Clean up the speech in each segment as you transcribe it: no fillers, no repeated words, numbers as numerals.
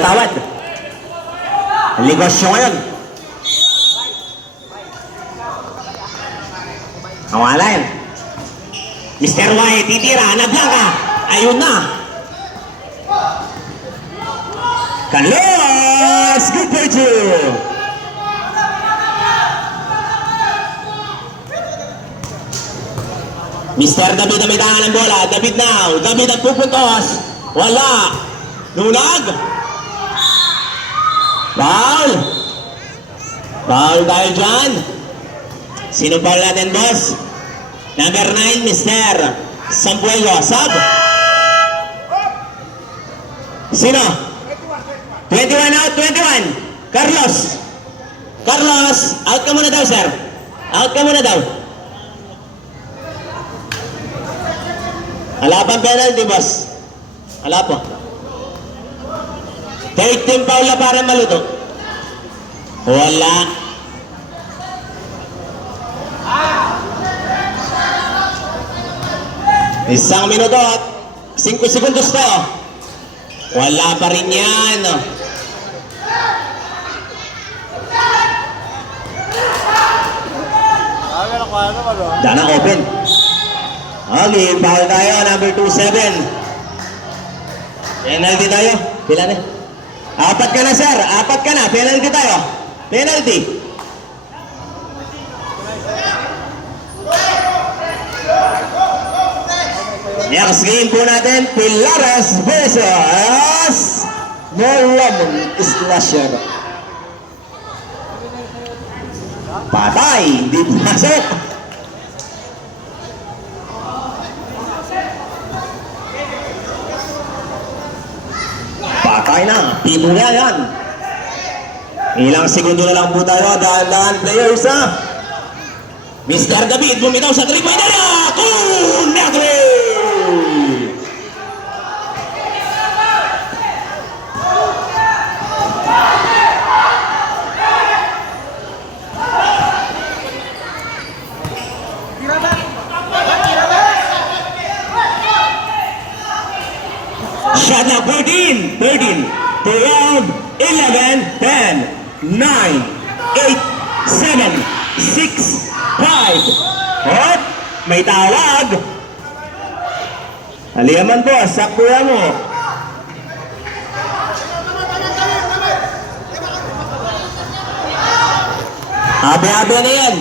Tawad. Negosyo ngayon. Nawala yan. Mr. Y, titira, naglangka. Ayun na. Carlos! Good for you! Mr. David ang may tangan ng bola. David now. David ang pupuntos. Wala. Nulag. Foul. Foul tayo dyan. Sino foul natin, boss? Number 9, Mr. Sampuelo. Sub. Sino? 21 out, 21. Carlos. Carlos, out ka muna daw, sir. Out ka muna daw. Wala pang penalty, boss. Wala po. Third team foul na para maluto. Wala. Isang minuto at 5 segundos to. Wala pa rin yan. Dana open. Okay, foul tayo. Number 27. Penalty tayo. Pila na? 4 ka na, sir. 4 ka na. Penalty tayo. Penalty. Next game po natin, Pilares versus Moramon Slasher. Patay, hindi pumasok. Patay na, timo na yan. Ilang segundo na lang po tayo, dahan-dahan players ha. Mr. David bumitaw sa 3-point area. Kunagre! Shot na 14, 12, 11, 10, 9, 8, 7, 6, 5. Hop! May tawag. Aliyaman po, sakura mo. Abe-abe na yan.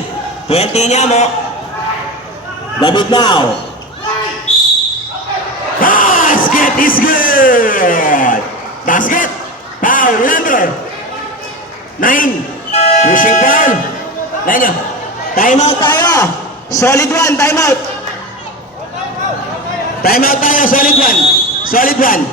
20 niya mo. David now. Basket is good! Basket! Foul number 9. Pushing foul. Nanyo. Time out tayo. Solid 1, time out. Time out tayo, solid 1. Solid 1.